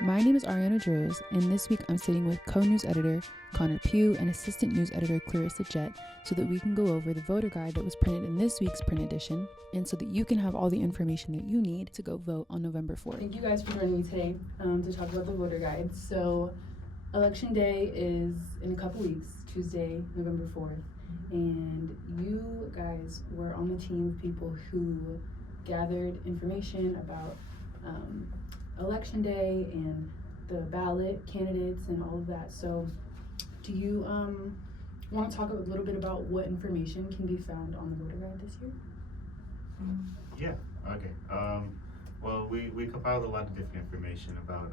My name is Ariana Droz, and this week I'm sitting with co-news editor Connor Pugh and assistant news editor Clarissa Jett so that we can go over the voter guide that was printed in this week's print edition, and so that you can have all the information that you need to go vote on November 4th. Thank you guys for joining me today to talk about the voter guide. So Election Day is in a couple weeks, Tuesday, November 4th, and you guys were on the team of people who gathered information about Election Day and the ballot candidates and all of that. So do you want to talk a little bit about what information can be found on the voter guide this year? Yeah, okay. Well, we compiled a lot of different information about,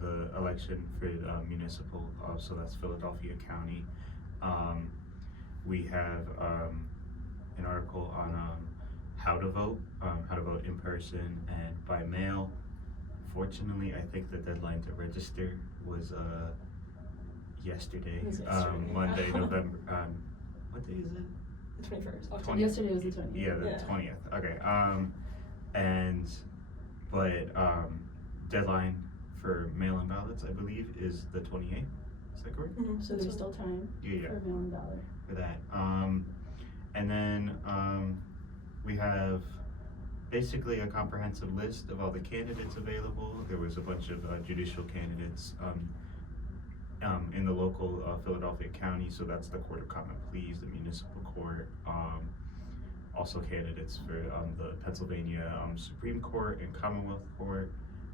the election for municipal, so that's Philadelphia County. We have an article on how to vote in person and by mail. Fortunately, I think the deadline to register was yesterday, Monday, November. What day is it? The 21st. 20th. Yesterday was the 20th. Yeah, the 20th. Okay. But deadline for mail-in ballots, I believe, is the 28th. Is that correct? Mm-hmm. So there's still time for mail-in ballot. For that. And then we have basically a comprehensive list of all the candidates available. There was a bunch of judicial candidates in the local Philadelphia County, so that's the Court of Common Pleas, the Municipal Court. Also candidates for the Pennsylvania Supreme Court and Commonwealth Court,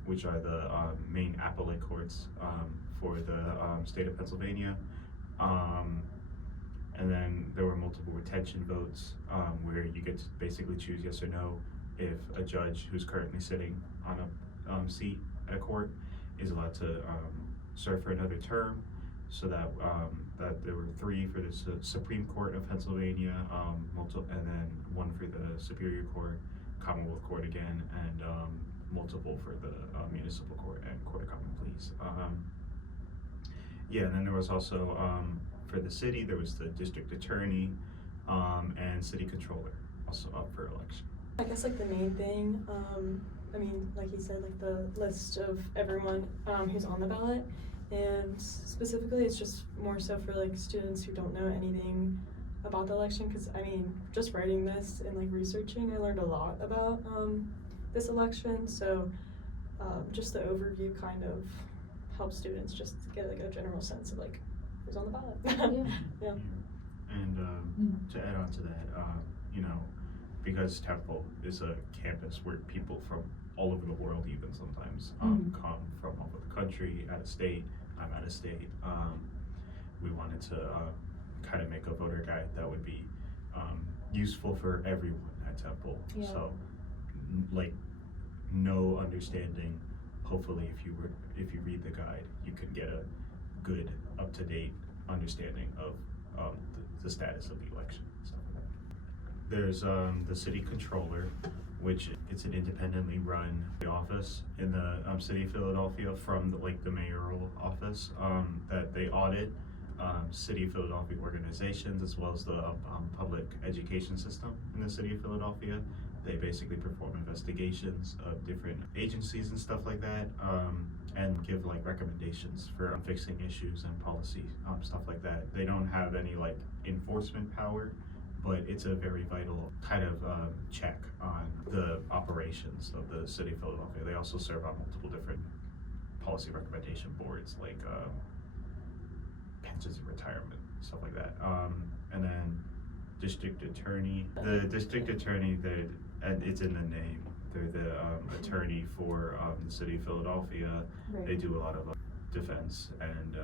which are the main appellate courts for the state of Pennsylvania. And then there were multiple retention votes where you get to basically choose yes or no if a judge who's currently sitting on a seat at a court is allowed to serve for another term. So that there were 3 for the Supreme Court of Pennsylvania, and then 1 for the Superior Court, Commonwealth Court again, and multiple for the Municipal Court and Court of Common Pleas. And then there was also for the city, there was the District Attorney and City Controller also up for election. I guess like the main thing, like he said, like the list of everyone who's on the ballot, and specifically it's just more so for like students who don't know anything about the election, because just writing this and like researching, I learned a lot about this election, so just the overview kind of helps students just get like a general sense of like who's on the ballot. Yeah. And to add on to that, because Temple is a campus where people from all over the world, even sometimes, come from all over the country, out of state. I'm out of state. We wanted to kind of make a voter guide that would be useful for everyone at Temple. Yeah. So, like, no understanding. Hopefully, if you read the guide, you can get a good, up-to-date understanding of the status of the election. Stuff like that. There's the city controller, which it's an independently run office in the city of Philadelphia from the mayoral office that they audit city of Philadelphia organizations as well as the public education system in the city of Philadelphia. They basically perform investigations of different agencies and stuff like that, and give recommendations for fixing issues and policy stuff like that. They don't have any enforcement power, but it's a very vital kind of check on the operations of the city of Philadelphia. They also serve on multiple different policy recommendation boards, like pensions and retirement, stuff like that. And then district attorney. The district attorney, and it's in the name, they're the attorney for the city of Philadelphia. Right. They do a lot of defense and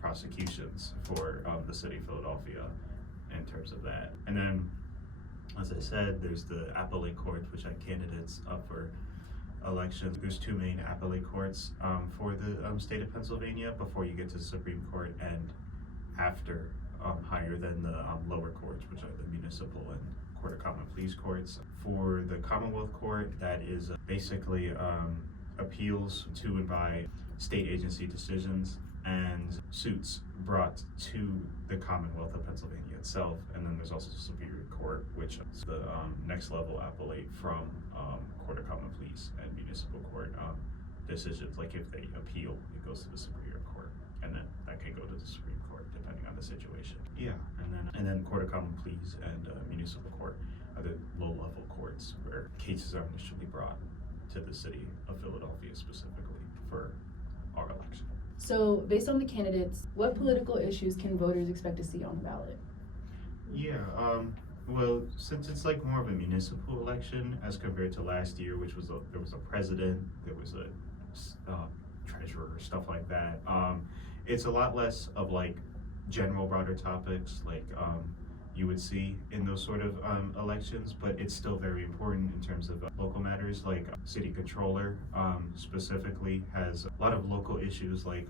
prosecutions for the city of Philadelphia in terms of that. And then, as I said, there's the appellate courts, which are candidates up for elections. There's 2 main appellate courts for the state of Pennsylvania before you get to the Supreme Court, and after higher than the lower courts, which are the municipal and Court of Common Pleas courts. For the Commonwealth Court, that is basically appeals to and by state agency decisions and suits brought to the Commonwealth of Pennsylvania itself. And then there's also the Superior Court, which is the next level appellate from Court of Common Pleas and Municipal Court. decisions, like if they appeal, it goes to the Superior Court, and then that can go to the Supreme Court depending on the situation. Yeah, and then Court of Common Pleas and Municipal Court are the low-level courts where cases are initially brought to the city of Philadelphia specifically for our election. So, based on the candidates, what political issues can voters expect to see on the ballot? Yeah, well, since it's like more of a municipal election as compared to last year, which was there was a president, there was a treasurer, stuff like that. It's a lot less of like general broader topics like you would see in those sort of elections, but it's still very important in terms of local matters. Like city controller specifically has a lot of local issues like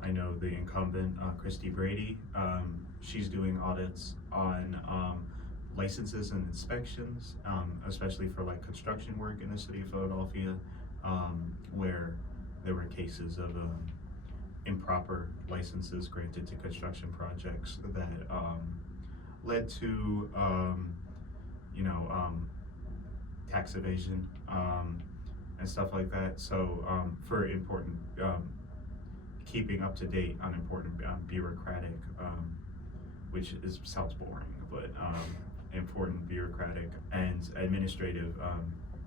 I know the incumbent, Christy Brady, she's doing audits on licenses and inspections, especially for like construction work in the city of Philadelphia, where there were cases of improper licenses granted to construction projects that led to, tax evasion and stuff like that. So for important keeping up to date on important bureaucratic, which sounds boring, but important bureaucratic and administrative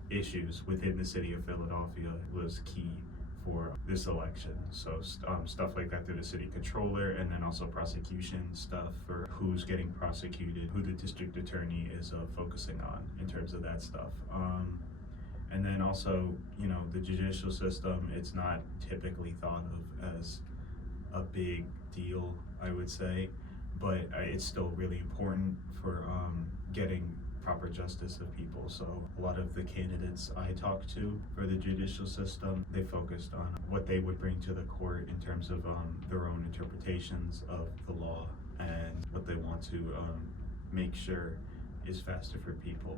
issues within the city of Philadelphia was key for this election. So stuff like that through the city controller, and then also prosecution stuff for who's getting prosecuted, who the district attorney is focusing on in terms of that stuff. And then also, the judicial system, it's not typically thought of as a big deal, I would say, but it's still really important for getting proper justice of people. So a lot of the candidates I talked to for the judicial system, they focused on what they would bring to the court in terms of their own interpretations of the law and what they want to make sure is faster for people,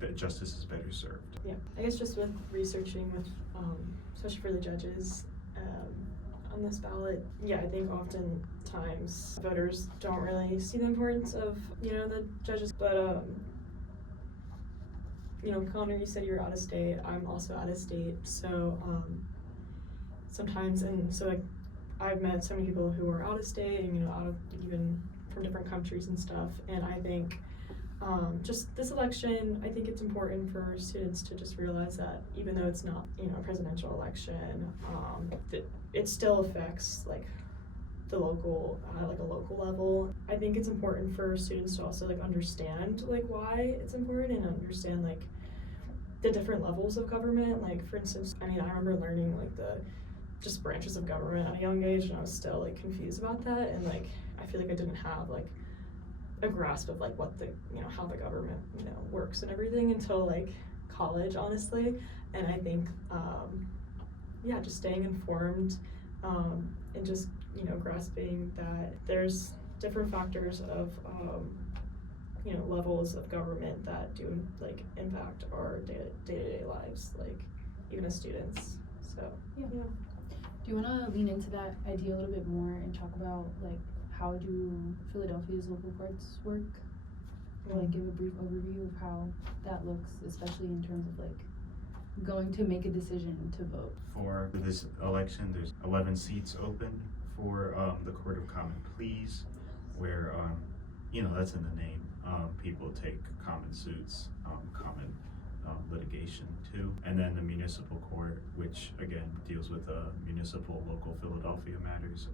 that justice is better served. Yeah, I guess just with researching with, especially for the judges, on this ballot, yeah, I think oftentimes voters don't really see the importance of, the judges, but, Connor, you said you were out of state. I'm also out of state, so sometimes, and so like I've met so many people who are out of state and out of even from different countries and stuff, and I think just this election, I think it's important for students to just realize that even though it's not a presidential election, that it still affects like the local, like a local level. I think it's important for students to also like understand like why it's important and understand like the different levels of government. Like for instance, I remember learning like the just branches of government at a young age, and I was still like confused about that, and like I feel like I didn't have like a grasp of like what the how the government works and everything until like college, honestly. And I think just staying informed and just grasping that there's different factors of levels of government that do like impact our day-to-day lives, like even as students. So yeah. Do you want to lean into that idea a little bit more and talk about like how do Philadelphia's local courts work? Or like give a brief overview of how that looks, especially in terms of like going to make a decision to vote. For this election, there's 11 seats open for the Court of Common Pleas, where that's in the name. People take common suits, common litigation too, and then the municipal court, which again deals with municipal, local Philadelphia matters.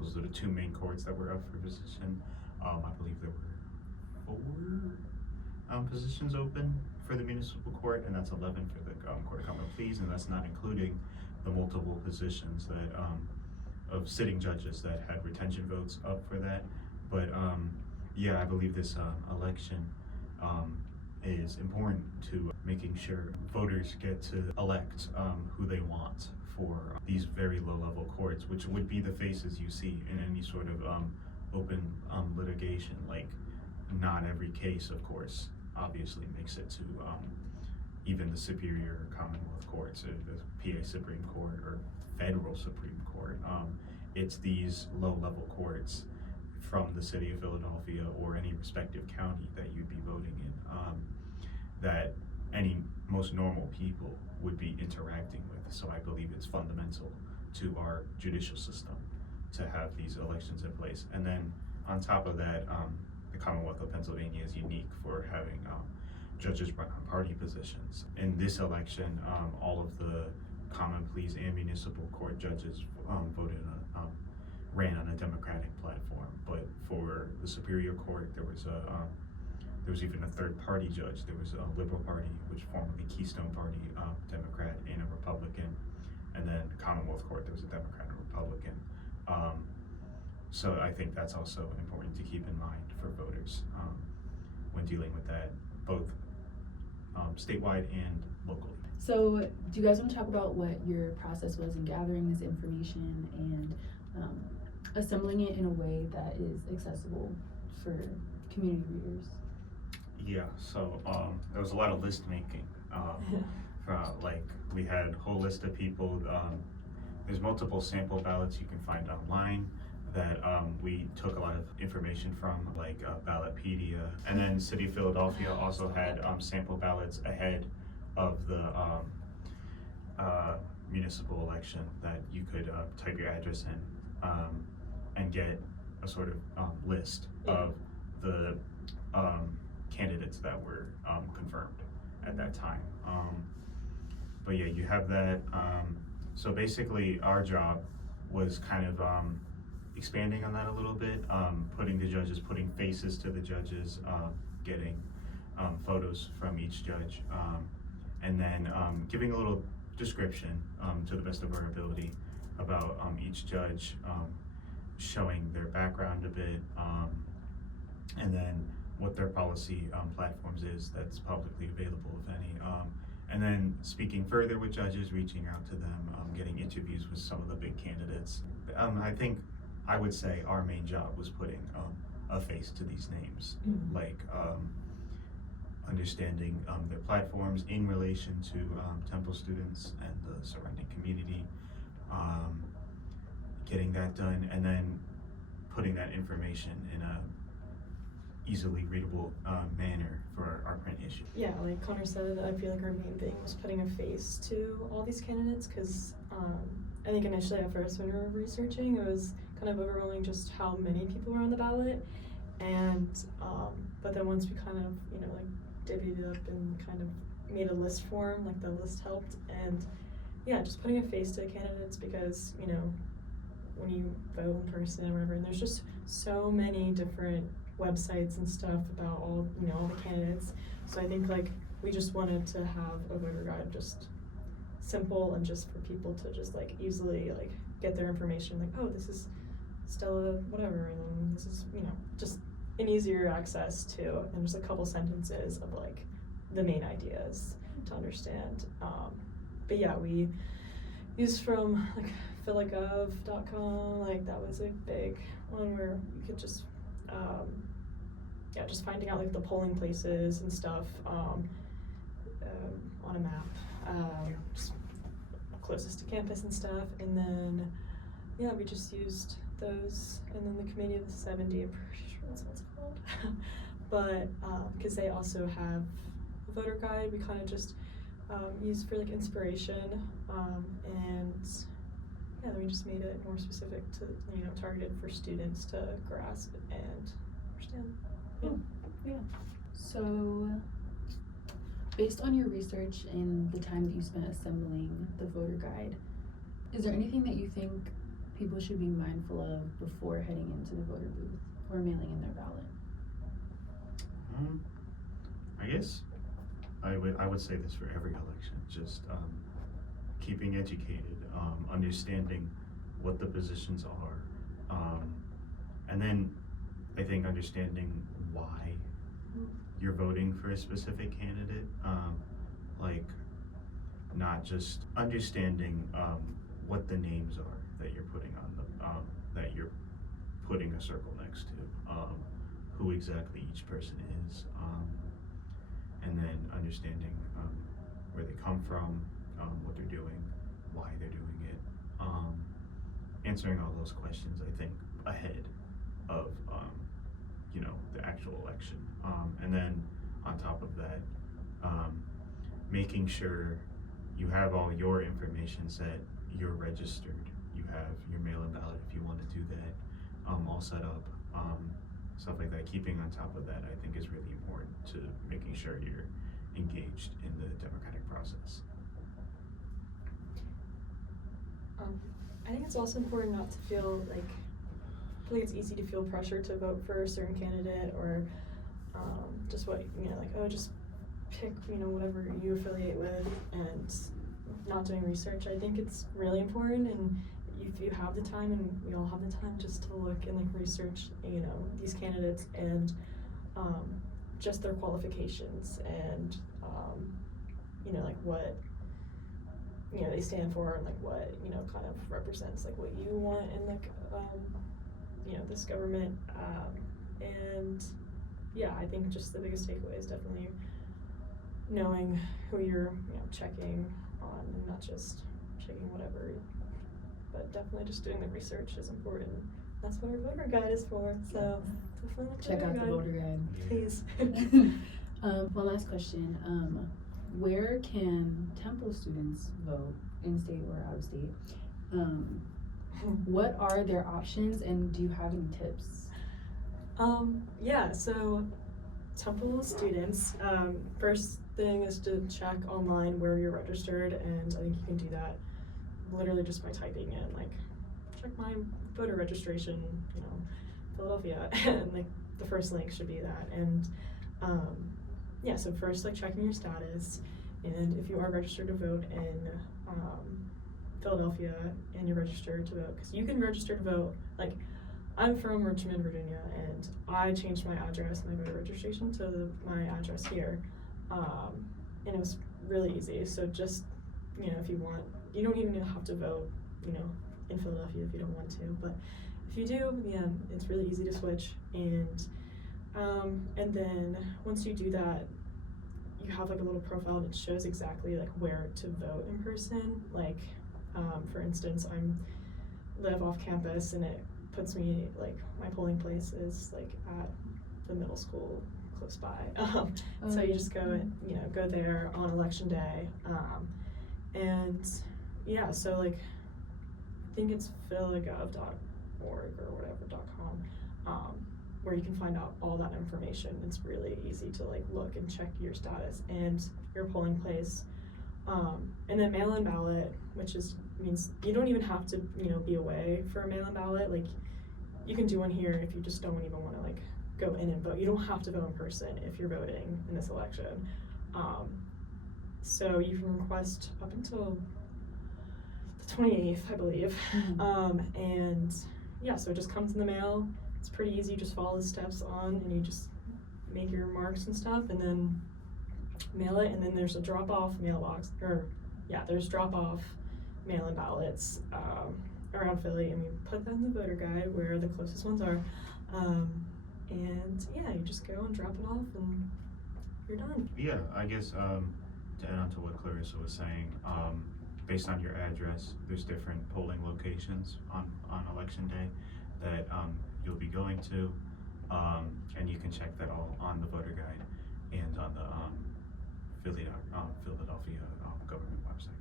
Those are the two main courts that were up for position. I believe there were 4 positions open for the municipal court, and that's 11 for the Court of Common Pleas, and that's not including the multiple positions that of sitting judges that had retention votes up for that. But I believe this election is important to making sure voters get to elect who they want for these very low-level courts, which would be the faces you see in any sort of open litigation. Like, not every case, of course, obviously makes it to even the Superior or Commonwealth courts, or the PA Supreme Court or Federal Supreme Court. It's these low-level courts from the city of Philadelphia or any respective county that you'd be voting in, that any most normal people would be interacting with. So I believe it's fundamental to our judicial system to have these elections in place. And then on top of that, the Commonwealth of Pennsylvania is unique for having judges run on party positions. In this election, all of the common pleas and municipal court judges ran on a Democratic platform. But for the Superior Court, there was even a third party judge. There was a Liberal Party, which formerly Keystone Party, Democrat and a Republican. And then Commonwealth Court, there was a Democrat and a Republican. So I think that's also important to keep in mind for voters when dealing with that, both statewide and locally. So do you guys want to talk about what your process was in gathering this information and assembling it in a way that is accessible for community readers? Yeah, so there was a lot of list making. Like we had a whole list of people. There's multiple sample ballots you can find online that we took a lot of information from, like Ballotpedia. And then City of Philadelphia also had sample ballots ahead of the municipal election that you could type your address in and get a sort of list of the candidates that were confirmed at that time. But yeah, you have that. So basically our job was kind of expanding on that a little bit, putting faces to the judges, getting photos from each judge, and then giving a little description to the best of our ability about each judge, showing their background a bit, and then what their policy platforms is that's publicly available, if any. And then speaking further with judges, reaching out to them, getting interviews with some of the big candidates. I would say our main job was putting a face to these names, like understanding their platforms in relation to Temple students and the surrounding community, getting that done, and then putting that information in a easily readable manner for our print issue. Yeah, like Connor said, I feel like our main thing was putting a face to all these candidates, because I think initially at first when we were researching, it was kind of overwhelming just how many people were on the ballot, and but then once we kind of, like divvied it up and kind of made a list form, like the list helped, and yeah, just putting a face to the candidates, because when you vote in person or whatever, and there's just so many different websites and stuff about all the candidates. So I think like we just wanted to have a voter guide just simple and just for people to just like easily like get their information, like, oh, this is Stella whatever, and then this is just an easier access to, and just a couple sentences of like the main ideas to understand. But yeah, we used from like philagov.com, like that was a big one where you could just just finding out like the polling places and stuff on a map, just closest to campus and stuff, and then yeah, we just used those, and then the Committee of the 70, I'm pretty sure that's what it's called. But because they also have a voter guide, we kind of just used for like inspiration, and yeah, then we just made it more specific to targeted for students to grasp and understand. Yeah. So, based on your research and the time that you spent assembling the voter guide, is there anything that you think people should be mindful of before heading into the voter booth or mailing in their ballot? I guess I would say this for every election, just keeping educated, understanding what the positions are, and then I think understanding why you're voting for a specific candidate, like not just understanding what the names are that you're putting on the that you're putting a circle next to, who exactly each person is, and then understanding where they come from, what they're doing, why they're doing it, answering all those questions, I think, ahead of the actual election, and then on top of that, making sure you have all your information set, you're registered, you have your mail-in ballot if you want to do that, all set up, stuff like that. Keeping on top of that, I think, is really important to making sure you're engaged in the democratic process. I think it's also important not to feel like, I feel like it's easy to feel pressure to vote for a certain candidate, or just what, like, oh, just pick, whatever you affiliate with, and not doing research. I think it's really important, and if you have the time, and we all have the time, just to look and like research, these candidates and just their qualifications and like what they stand for, and like what kind of represents like what you want in like this government, and yeah, I think just the biggest takeaway is definitely knowing who you're checking on, and not just checking whatever, but definitely just doing the research is important. That's what our voter guide is for, so definitely check out the voter guide, please. One last question. Where can Temple students vote, in state or out of state? What are their options, and do you have any tips? Yeah, so Temple students, first thing is to check online where you're registered, and I think you can do that literally just by typing in like, check my voter registration, Philadelphia, and like the first link should be that. And yeah, so first like checking your status, and if you are registered to vote in Philadelphia and you're registered to vote, because you can register to vote, like I'm from Richmond, Virginia, and I changed my address, my voter registration, to my address here, and it was really easy. So just if you want, you don't even have to vote in Philadelphia if you don't want to, but if you do, yeah, it's really easy to switch. And then once you do that, you have like a little profile that shows exactly like where to vote in person. Like for instance, I live off campus, and it puts me like my polling place is like at the middle school close by. So you just go go there on election day, and yeah, so like I think it's philagov.org or whatever.com, where you can find out all that information. It's really easy to like look and check your status and your polling place. And then mail-in ballot, which means you don't even have to be away for a mail-in ballot. Like you can do one here if you just don't even want to like go in and vote. You don't have to vote in person if you're voting in this election. So you can request up until the 28th, I believe. And yeah, so it just comes in the mail. It's pretty easy. You just follow the steps on, and you just make your marks and stuff, and then mail it. And then there's a drop-off mailbox, there's drop-off mail-in ballots around Philly, and we put that in the voter guide where the closest ones are. And yeah, you just go and drop it off, and you're done. Yeah, I guess to add on to what Clarissa was saying, based on your address, there's different polling locations on election day that you'll be going to, and you can check that all on the voter guide and on the Philadelphia government website.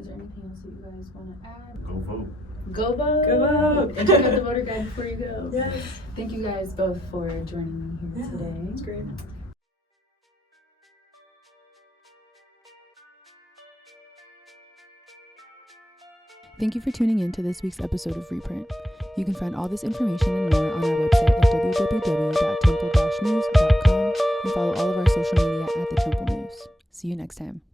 Is there anything else that you guys want to add? Go vote. Go vote! Go vote! And check out the voter guide before you go. Yes. Thank you guys both for joining me here today. It's great. Thank you for tuning in to this week's episode of Reprint. You can find all this information and more on our website at www.temple-news.com, and follow all of our social media at The Temple News. See you next time.